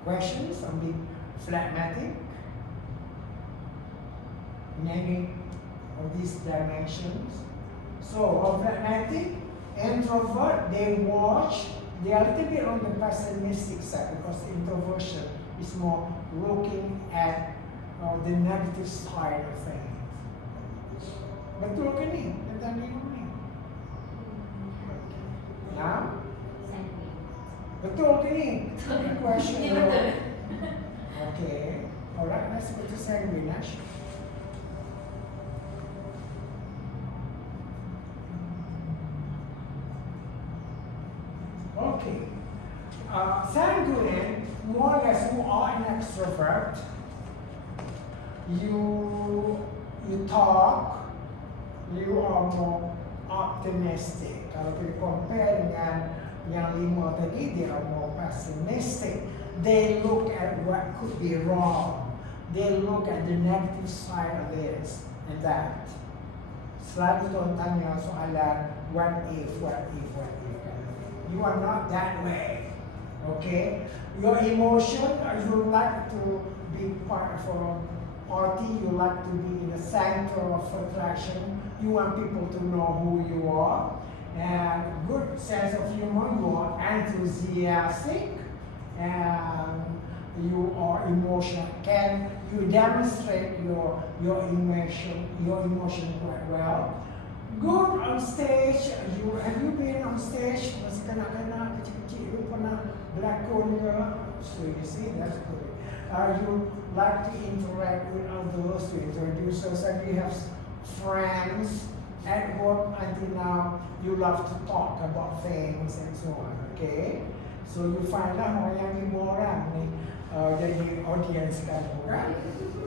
questions on being phlegmatic? In any of these dimensions? So, phlegmatic, introvert, they are a little bit on the pessimistic side because introversion is more looking at the negative side of things. Betul ke ni? Tentang ni? Ya? Betul ke ni? Question. Ya, betul. Okay. Alright, let's go to sanguine, Ash. Okay. Sanguine, more or less, you are an extrovert. You talk, you are more optimistic. Kalau kita compare dengan yang 5 tadi, they are more pessimistic. They look at what could be wrong. They look at the negative side of this and that. Selalu tuan tanya soalan, what if. You are not that way, okay? Your emotion, you like to be part of a party, you like to be in the center of attraction, you want people to know who you are, and good sense of humor, you are enthusiastic, and you are emotional. Can you demonstrate your emotion quite well? Good on stage. Have you been on stage? Masih kanak-kanak kecil-kecil, you pernah berlakon ke? So you see, that's good. You like to interact with others, to introduce yourself. You have friends at work until now. You love to talk about things and so on. Okay, so you find out orang yang 5 orang ni jadi audience kamu, right?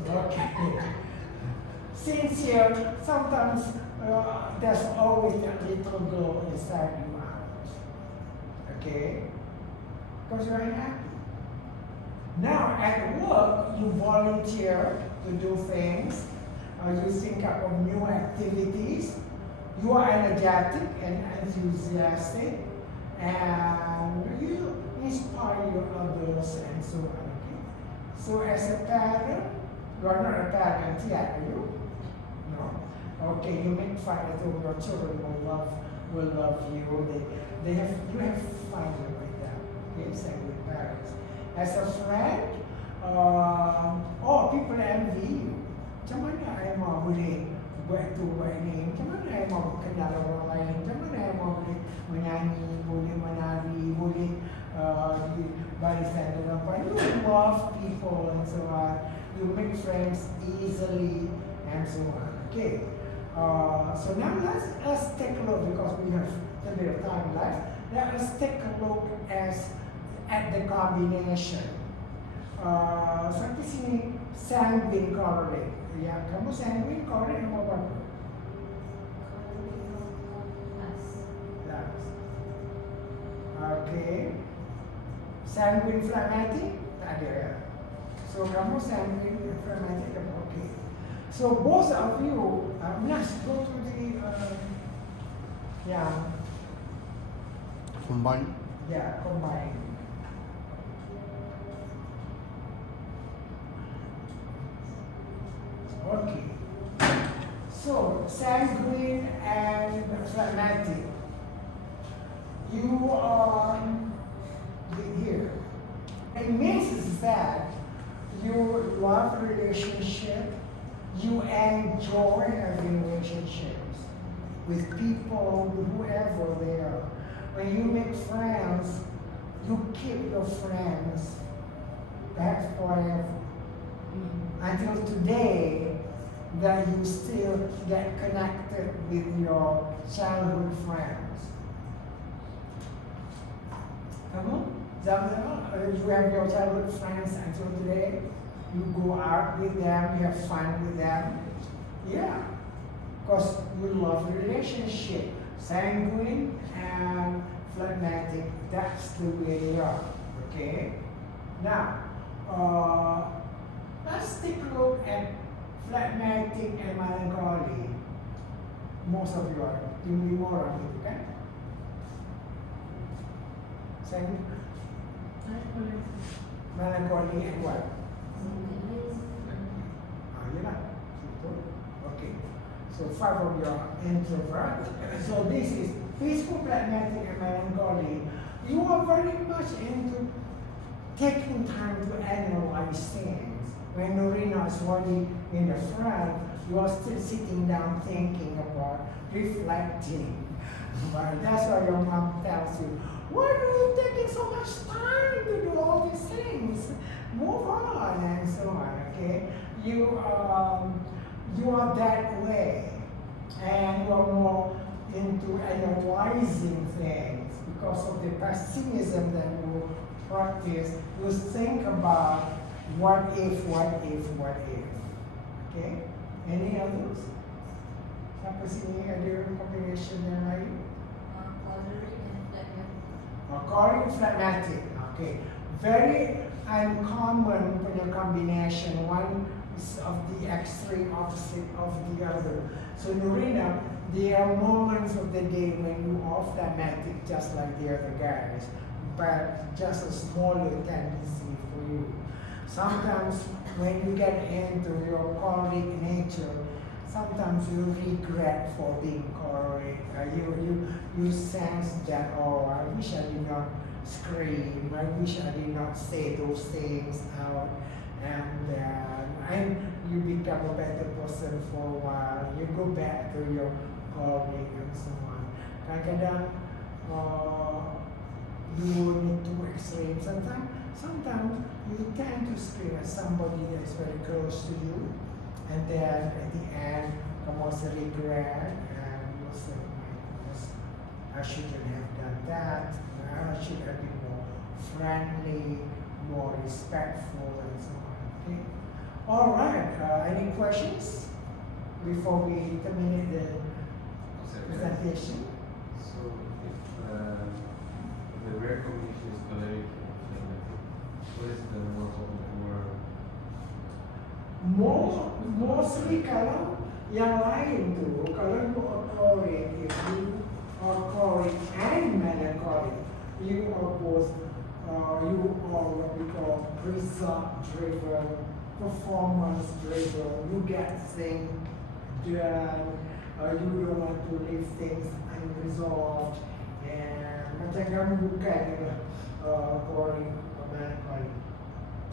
Okay. Sincere. Sometimes there's always a little glow inside you out. Okay? Because you're happy. Now, at work, you volunteer to do things. You think up of new activities. You are energetic and enthusiastic. And you inspire your others and so on. Okay? So, as a parent, you are not a parent yet, are you? No? Okay, you make fun of your children will love you. You have fun with them. Okay, same with parents. As a friend, people envy you. Macam mana I mau boleh buat tu buat ni? Macam mana I mau kenal orang lain? Macam mana I mau boleh menyanyi, boleh menari, boleh di barisan dengan orang. You love people and so on. You make friends easily and so on. Okay. So now let's take a look, because we have a bit of time left. Let's take a look at the combination. Sampai sini sanguine correlate. Ya, kamu sanguine correlate nomor berapa? Last. Okay. Sanguine phlegmatic tak ada ya. So kamu sanguine phlegmatic kamu okay. So both of you, let's go to the Combine. Yeah, combine. Okay. So sanguine and phlegmatic. You are here. It means that you love relationship. You enjoy having relationships. with people, whoever they are. When you make friends, you keep your friends perhaps forever. Until today, that you still get connected with your childhood friends. Come on, you have your childhood friends until today. You go out with them, you have fun with them. Yeah, because you love the relationship. Sanguine and phlegmatic, that's the way they are. Okay? Now, let's take a look at phlegmatic and melancholy. Most of you are doing more of it, okay? Sanguine, melancholy and what? Okay, so 5 of you are introvert. So this is peaceful, phlegmatic, and melancholy. You are very much into taking time to analyze things. When Norina is already in the front, you are still sitting down thinking about reflecting. But that's why your mom tells you, why are you taking so much time to do all these things? Move on and so on, okay? You are that way, and you are more into analyzing things because of the pessimism that you practice. You think about what if, okay? Any others? Tapos ini ada combination yang lain? Choleric and phlegmatic, okay. Very uncommon punya combination. One is of the extreme opposite of the other. So Norina, there are moments of the day when you are phlegmatic just like the other guys, but just a smaller tendency for you. Sometimes when you get into your choleric nature, sometimes you regret for being choleric. You sense that, oh, I wish I did not scream, I wish I did not say those things out, and you become a better person for a while. You go back to your choleric and so on. Kadang-kadang you need to extreme. Sometimes you tend to scream at somebody that is very close to you, and then at the end come also regret, and you say, oh my goodness, I shouldn't have done that. I should have been more friendly, more respectful, and so on. Okay. All right. Any questions before we terminate the presentation? So if the rare combination is choleric and phlegmatic, what is the Mostly kalau yang lain tu, kalau you are choleric, if you are choleric and melancholic, you are both, you are what we call result-driven, performance-driven. You get things done. You don't want to leave things unresolved. And macam kamu bukan choleric or melancholic.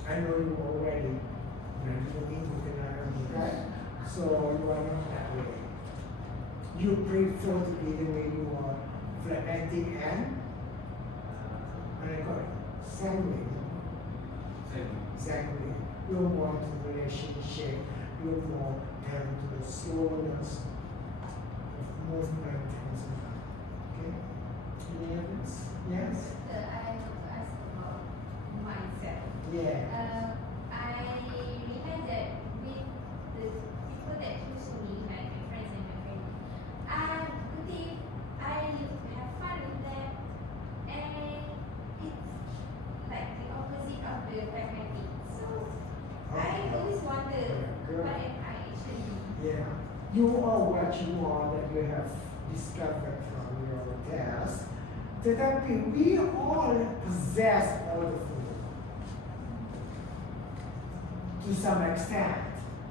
I know you already. Right? So you are not that way. You prefer to be the way you are, phlegmatic and sanguine. Sanguine. You're more into relationship. You're more into the slowness of movement and so on. Okay? Any others? Yes? I want to ask about myself. Yeah. I realized that with the people that choose me, like my friends and my family, good if I have fun with them, and it's like the opposite of the pragmatic. So I always wonder, what am I actually? Yeah. You are what you are that you have discovered from your test. Tetapi we all possess all the food. To some extent.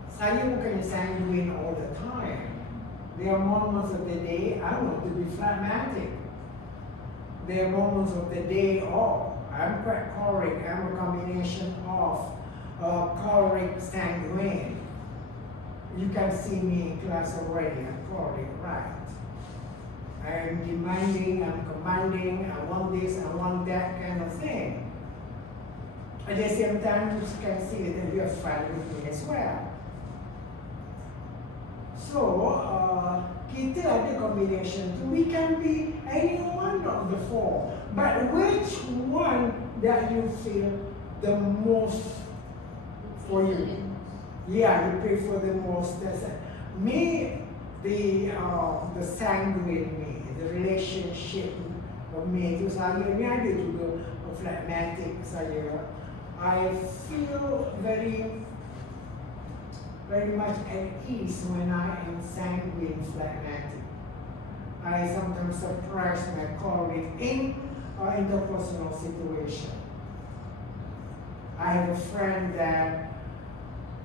Saya bukannya sanguine all the time. There are moments of the day I want to be phlegmatic. There are moments of the day, oh, I'm quite choleric. I'm a combination of choleric, sanguine. You can see me in class already. I'm choleric, right? I'm demanding, I'm commanding, I want this, I want that kind of thing. At the same time, you can see that you have fun with me as well. So, kita ada combination tu. We can be any one of the four. But which one that you feel the most for you? Yeah, you prefer the most. That's it. Me, the sanguine me, the relationship of me tu saya ni ada juga phlegmatic saya. I feel very much at ease when I am sanguine phlegmatic. I sometimes surprise my colleague in interpersonal situation. I have a friend that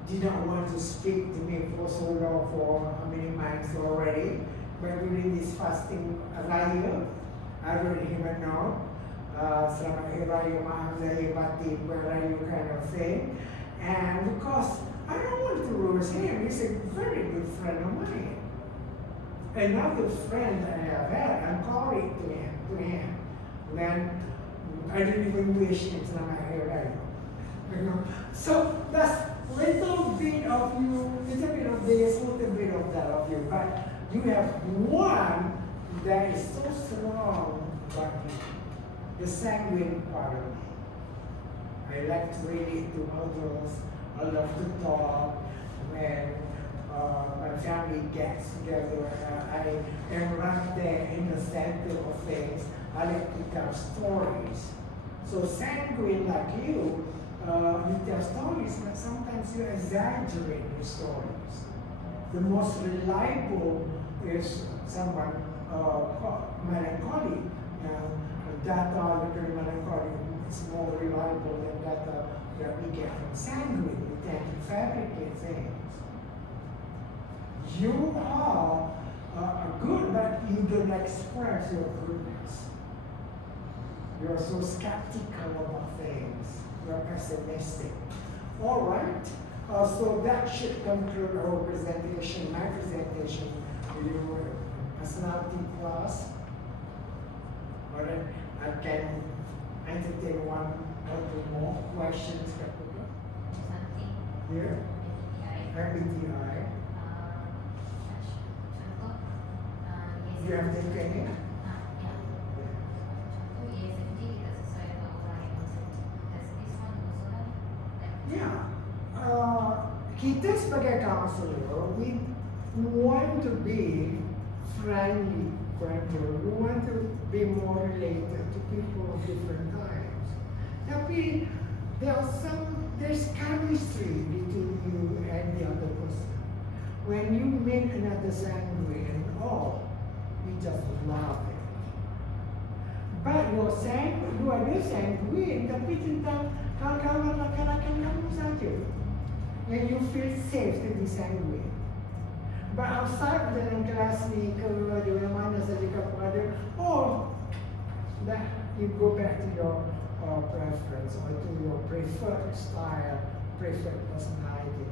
did not want to speak to me for so long, for how many months already. But during this fasting raya, I wrote him a note. Selamat Hari Raya, maaf lahir batin, beraya kind of thing. And because I don't want to lose him, he's a very good friend of mine. Another friend that I have had, I'm calling to him. Then I didn't even wish him Selamat Hari Raya. You know? So that's little bit of you, little bit of this, little bit of that of you. But you have one that is so strong about you. The sanguine part of me. I like to relate to others. I love to talk. When my family gets together, I am right there in the center of things. I like to tell stories. So sanguine like you tell stories, but sometimes you exaggerate your stories. The most reliable is someone melancholic. Data literally melancholic is more reliable than data that we get from sanguine. We tend to fabricate things. You are good, but you don't express your goodness. You are so skeptical about things. You are pessimistic. All right. So that should conclude our presentation, my presentation with your personality class. All right. I can entertain one or two more questions. Something. Here, MBTI. Contoh, You have taken it? ya. Contoh ESFJ tidak sesuai dengan orang yang bersendiri. Does this one also like? Yeah. Kita sebagai counselor, we want to be friendly, we want to be more related to people of different times. Tapi there's chemistry between you and the other person. When you meet another sanguine, you just love it. But you ada sanguine, tapi tentang kawan-kawan laki-laki kamu saja. And you feel safe to be sanguine. But outside dalam kelas ni, kalau di mana saja kamu ada, that you go back to your preference or to your preferred style, preferred personality.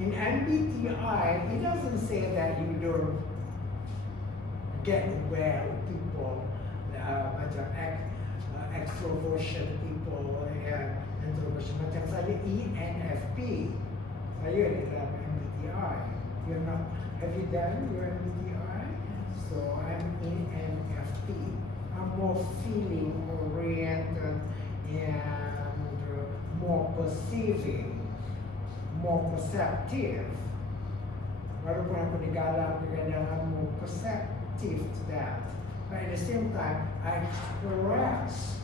In MBTI, it doesn't say that you don't get well people, macam extroversion people, introversion. Macam saya ENFP. Saya di dalam MBTI. You're not. Have you done your MBTI? So I'm ENFP. I'm more feeling oriented and more perceiving, more perceptive. Walaupun aku di dalam more perceptive to that. But at the same time, I express,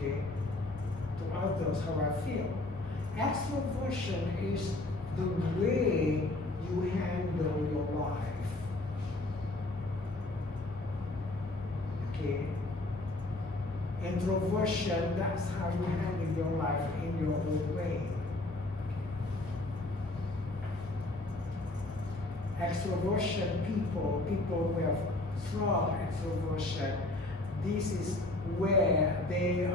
to others how I feel. Extroversion is the way you handle your life. Introversion, that's how you handle your life in your own way. Extroversion people who have strong extroversion, this is where they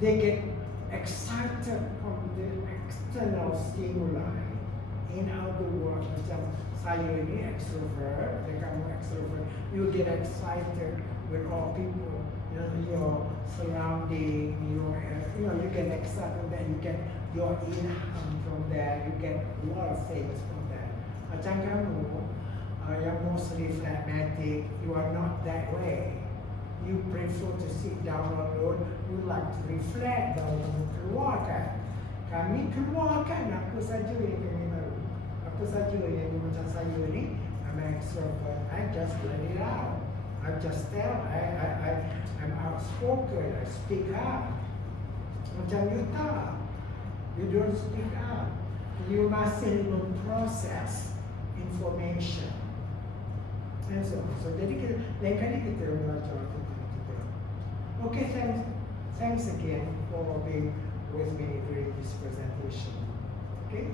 get excited from the external stimuli. In other words, macam saya ini extrovert, dan kamu extrovert, you get excited with all people, your surrounding, you get excited that you get your income from that, you get a lot of things from that. Macam kamu, yang mostly phlegmatic, you are not that way. You prefer to sit down alone, you like to reflect, baru kamu keluarkan. Kami keluarkan apa saja yang kami mahu. Apa saja yang macam saya ni, I'm an extrovert, I just let it out. I just tell, I'm outspoken, I speak up. Macam you tak, you don't speak up. You masih memproses information. And so jadi kita, lain kali kita belajar tentang itu. Okay, thanks again for being with me during this presentation. Okay.